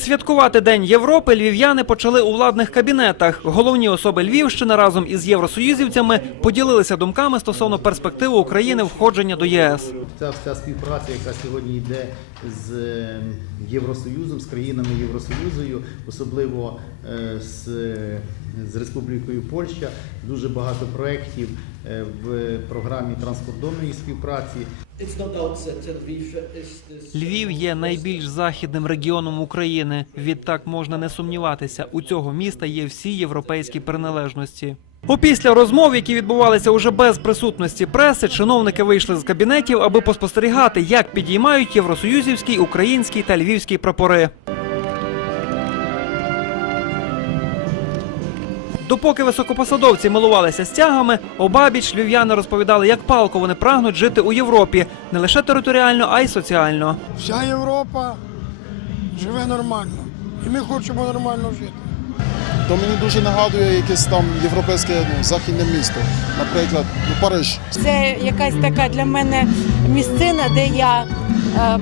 Святкувати День Європи львів'яни почали у владних кабінетах. Головні особи Львівщини разом із євросоюзівцями поділилися думками стосовно перспективи України входження до ЄС. Ця вся співпраця, яка сьогодні йде з е, Євросоюзом, з країнами Євросоюзу, особливо е, з, з Республікою Польща, дуже багато проєктів е, в програмі транскордонної співпраці. Is Львів є найбільш західним регіоном України. Відтак можна не сумніватися, у цього міста є всі європейські приналежності. Опісля розмов, які відбувалися уже без присутності преси, чиновники вийшли з кабінетів, аби поспостерігати, як підіймають євросоюзівський, український та львівський прапори. Допоки високопосадовці милувалися стягами, обабіч львів'яни розповідали, як палко вони прагнуть жити у Європі не лише територіально, а й соціально. Вся Європа живе нормально. І ми хочемо нормально жити. То мені дуже нагадує якесь там європейське ну, західне місто, наприклад, ну, Париж. Це якась така для мене місцина, де я е,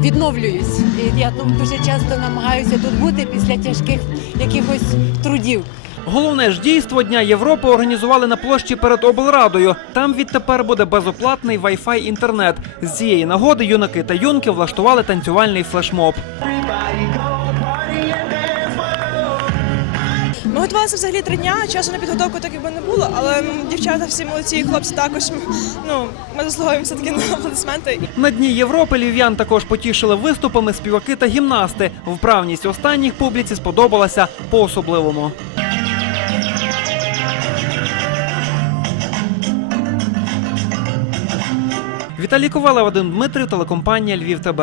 відновлююсь. І я тут дуже часто намагаюся тут бути після тяжких якихось трудів. Головне ж дійство Дня Європи організували на площі перед облрадою. Там відтепер буде безоплатний Wi-Fi інтернет. З цієї нагоди юнаки та юнки влаштували танцювальний флешмоб. Ми готувалися взагалі три дня, часу на підготовку так якби не було, але дівчата всі молодці, і хлопці також. Ну, ми заслуговуємо все-таки на аплодисменти. На дні Європи львів'ян також потішили виступами співаки та гімнасти. Вправність останніх публіці сподобалася по-особливому. Віталій Ковалев, Вадим Дмитрів, телекомпанія Львів ТБ.